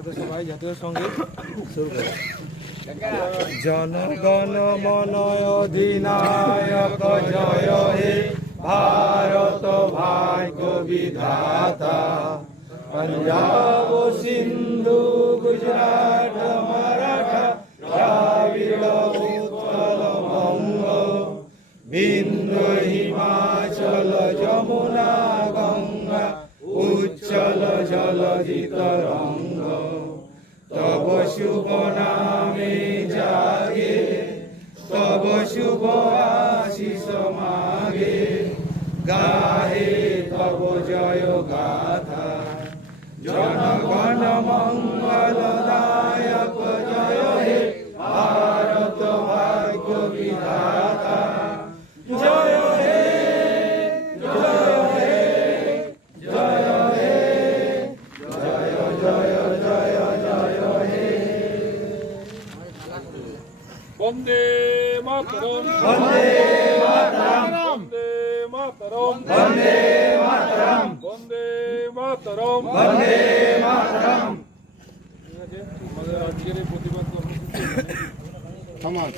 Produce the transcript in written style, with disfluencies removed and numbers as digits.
একসাথে সবাই জাতীয় সঙ্গীত শুরু করো। জনগণ মন অধিনায়ক জয় হে ভারত ভাগ্য বিধাতা, পঞ্জাব সিন্ধু গুজরাট মারাঠা দ্রাবিড় উৎকল বঙ্গ, বিন্ধ্য হিমাচল যমুনা গঙ্গা উচ্চল জলধি তরঙ্গ। তব শুভ নামে জাগে, তব শুভ আশিস মাগে, গাহে তব জয় গাথা। জনগণ মঙ্গল দায়ক জয় হে ভারত ভাগ্য বিধাতা, জয় হে জয় হে জয় হে জয় জয় জয় জয় হে। বন্দে মাতরম, বন্দে মাতরম, বন্দে মাতরম, বন্দে মাতরম, বন্দে মাতরম, বন্দে মাতরম। ঠিক আছে, আমাদের আজকের এই প্রতিবাদ কর্মসূচি সমাজ